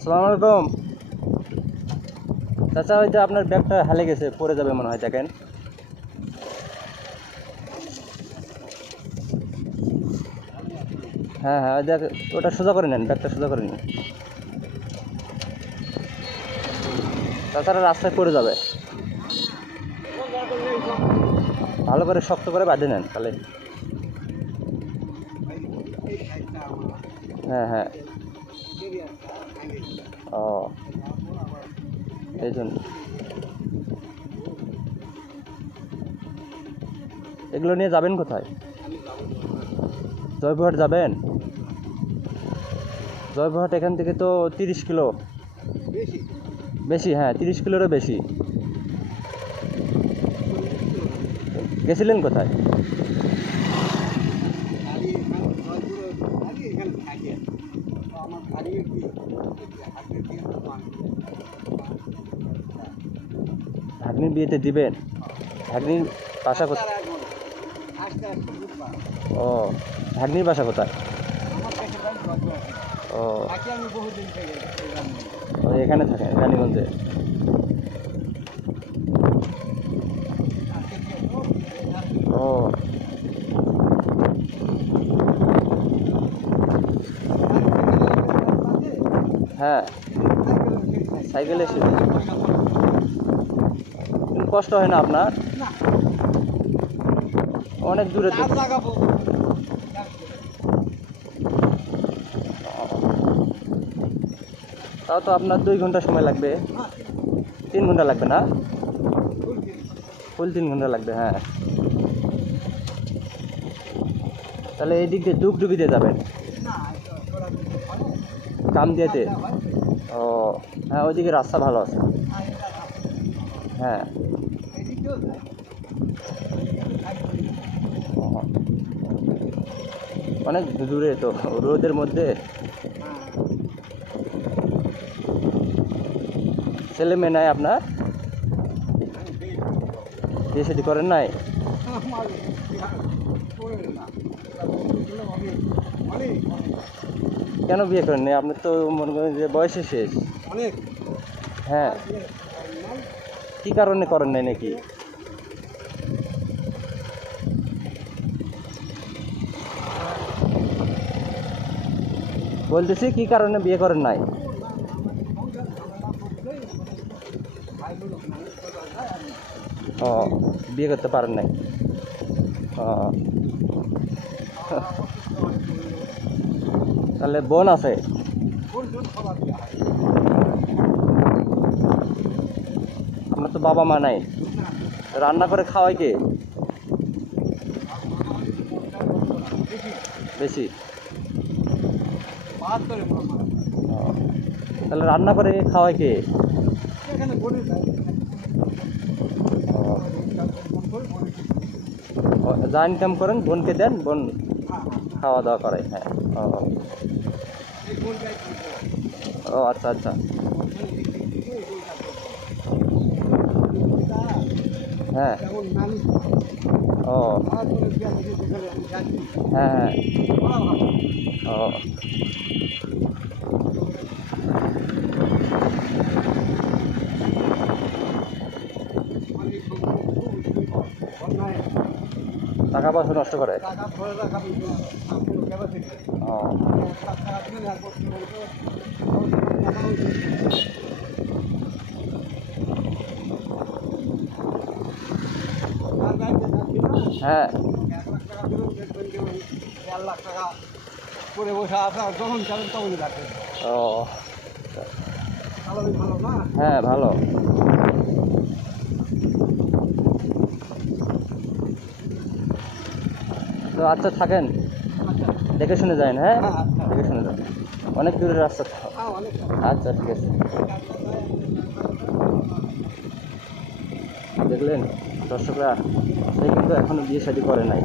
আসসালামু আলাইকুম। চাচা হয়তো আপনার ব্যাগটা হালে গেছে, পড়ে যাবে মনে হয়, দেখেন। হ্যাঁ হ্যাঁ দেখ ওটা সোজা করে নেন, ব্যাগটা সোজা করে নিন। তাছাড়া রাস্তায় পড়ে যাবে। ভালো করে শক্ত করে বাঁধে নেন, তাহলে। হ্যাঁ হ্যাঁ। ও, এই জন্য। এগুলো নিয়ে যাবেন কোথায়? জয়পুরহাট যাবেন? জয়পুরহাট এখান থেকে তো তিরিশ কিলো। বেশি হ্যাঁ তিরিশ কিলোরও বেশি। গেছিলেন কোথায়? ভাগ্নির বিয়েতে দিবেন? ভাগ্নির বাসা কোথায় ও ভাগ্নির বাসা কোথায়? ও। ও এখানে থাকে রানীগঞ্জে। হ্যাঁ। সাইকেলে কিন্তু কষ্ট হয় না আপনার? অনেক দূরে তাও তো আপনার দুই ঘণ্টা সময় লাগবে। তিন ঘণ্টা লাগবে না? ফুল তিন ঘণ্টা লাগবে হ্যাঁ। তাহলে এই দিক দিয়ে দিয়ে যাবেন। কাম দিয়েতে ও হ্যাঁ ওইদিকে রাস্তা ভালো আছে। হ্যাঁ। অনেক দূরে তো, রোদের মধ্যে। ছেলে মেয়ে নাই আপনার? বিয়ে শাদি করেন নাই? কেন বিয়ে করেন নাই? আপনার তো মনে করেন যে বয়সে শেষ। অনেক। হ্যাঁ। কি কারণে করেন নাই নাকি? বলতেছি কি কারণে বিয়ে করেন নাই? ও বিয়ে করতে পারেন নাই। ও। তাহলে বোন আছে। আপনার তো বাবা মা নাই। রান্না করে খাওয়াই কে? বেশি। তাহলে রান্না করে খাওয়াই কে? যা ইনকাম করেন, বোনকে দেন, বোন খাওয়া দাওয়া করে হ্যাঁ। ও আচ্ছা আচ্ছা। হ্যাঁ। ও। হ্যাঁ হ্যাঁ। ও। টাকা পয়সা নষ্ট করে? হ্যাঁ। এক লাখ টাকা যখন তখনই ভালো না হ্যাঁ ভালো। তো আচ্ছা থাকেন। দেখে শুনে যায় না হ্যাঁ, আচ্ছা। দেখে শুনে যান অনেক দূরের রাস্তা। হ্যাঁ আচ্ছা ঠিক আছে। দেখলেন দর্শকরা সে কিন্তু এখনও বিয়ে শাদি করে নাই।